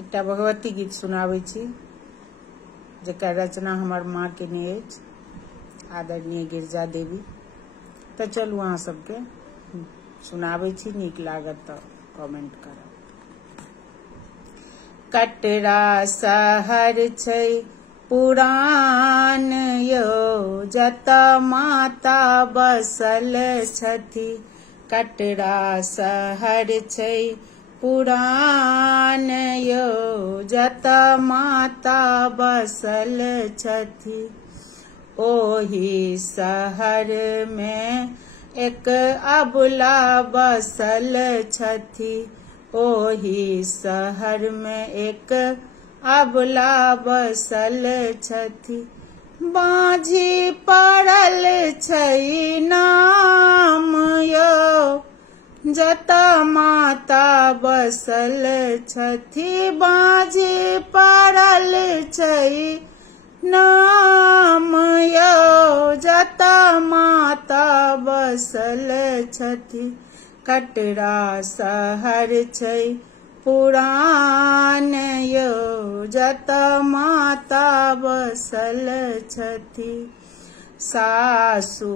एकटा भगवती गीत सुनाबै छी जकर रचना हमर माँ केने अछि, आदरणीय गिरिजा देवी। तऽ चलू अहाँ सबके सुनाबै छी, नीक लागत तऽ कमेंट करब। कटरा शहर छै पुरान यौ, जतऽ माता बसल छथि। कटरा शहर छै पुरान यौ, जतऽ माता बसल छथि। ओही शहर में एक अबला बसल छथि। ओही शहर में एक अबला बसल छथि। बाँझी पड़ल छै नाम यौ, जतऽ माता बसल छथि। बाँझी पड़ल छै नाम यौ, जतऽ माता बसल छथि। कटरा शहर छै पुरान यौ, जतऽ माता बसल छथि। सासु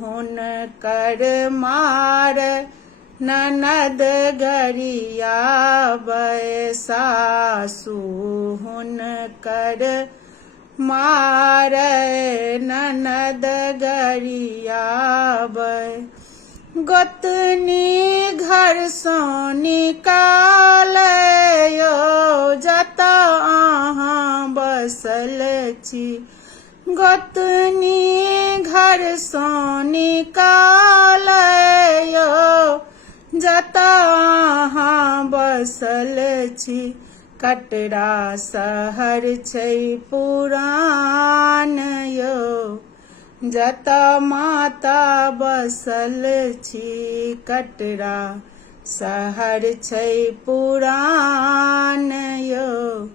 हुनकर मार ननद गरियाबै। सासु हुनकर मार ननद गरियाबै। गोतनी घर सँ निकालै यौ, जतऽ अहाँ बसल छी। गोतनी घर सँ निकालै यौ, जतऽ अहाँ बसल छी। कटरा शहर छै पुरान यौ, जतऽ माता बसल छी। कटरा शहर छै पुरान यौ,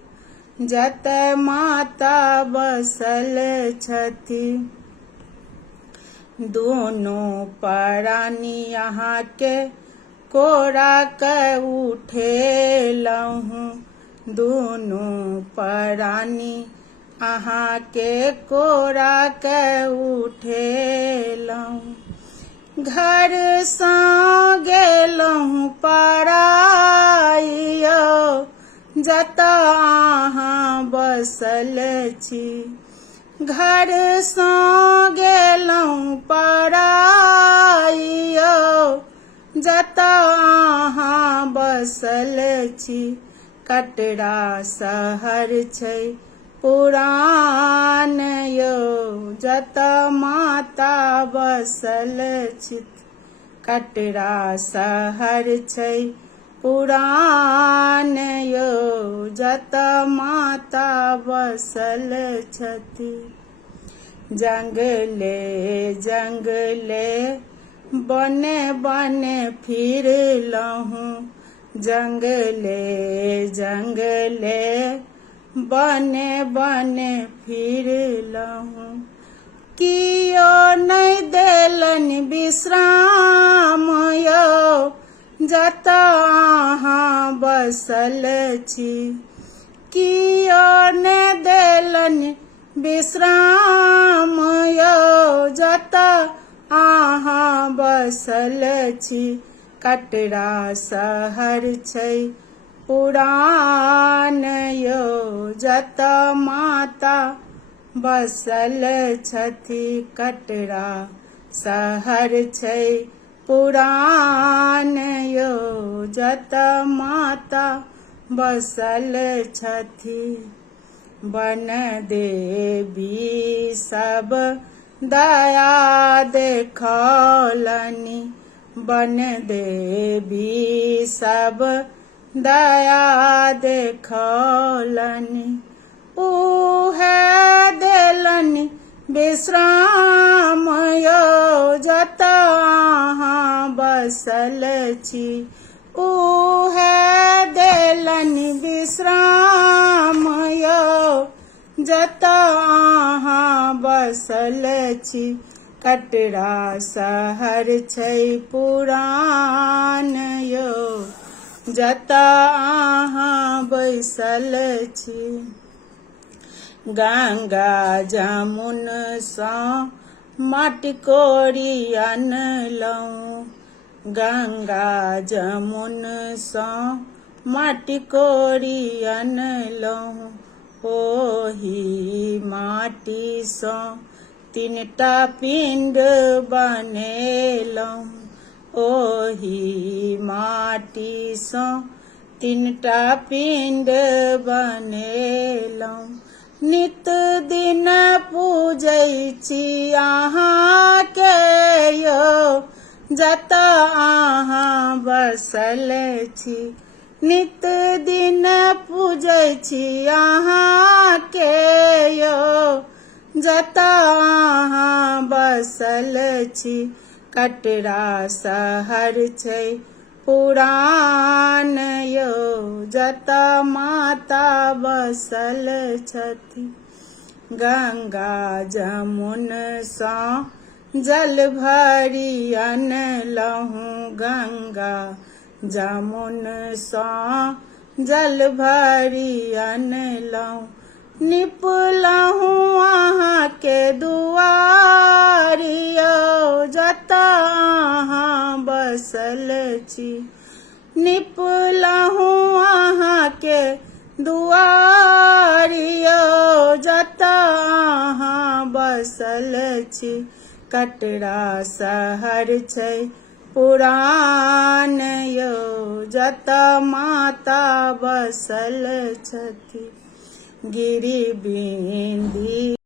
जतऽ माता बसल छथि। दुनू प्राणी अहाँके कोरा कऽ उठेलहुँ। दुनू प्राणी अहाँके कोरा कऽ उठेलहुँ। घर सँ गेलहुँ पराई यौ, जतऽ अहाँ बसल छी। घर सँ गेलहुँ पराई यौ, जतऽ अहाँ बसल छी। कटरा शहर छै पुरान यौ, जतऽ माता बसल छी। कटरा शहर छै पुरान यौ, जतऽ माता बसल छथि। जंगले जंगले बने बने फिरलहुँ। जंगले जंगले बने बने फिरलहुँ। कियो नहि देलनि विश्राम यौ, जतऽ अहाँ बसल छी। कियो नहि देलनि विश्राम यौ, जतऽ अहाँ बसल छी। कटरा शहर छै पुरान यौ, जतऽ माता बसल छथि। कटरा शहर छै पुरान यौ, जतऽ माता बसल छथि। बन देवी सब दया देखौलनि। बन देवी सब दया देखौलनि। उहे देलनि विश्राम यौ, जतऽ अहाँ बसल छी। उहे देलनि विश्राम यौ, जतऽ अहाँ बसल छी। कटरा शहर छै पुरान यौ, जतऽ अहाँ बैसल छी। गंगा जमुनसँ माटि कोरि अनलहुँ, गंगा जमुनसँ माटि कोरि अनलहुँ। ओही माटिसँ 3टा पिंड बनेलहुँ, ओही माटिसँ 3टा पिंड बनेलहुँ। नित दिन पूजै छी अहाँके यौ, जतऽ अहाँ बसल छी। नित दिन पूजै छी अहाँके यौ, जतऽ अहाँ बसल छी। कटरा शहर छै पुरान यौ, जतऽ माता बसल छथि। गंगा जमुनसँ जल भरि अनलहुँ, गंगा जमुनसँ जल भरि अनलहुँ। निपलहुँ अहाँके दुआरि यौ, जतऽ अहाँ बसल छी। निपलहुँ अहाँके दुआरि यौ, जतऽ अहाँ बसल छी। कटरा शहर छै पुरान यौ, जतऽ माता बसल छथि। गिरिबिन्दी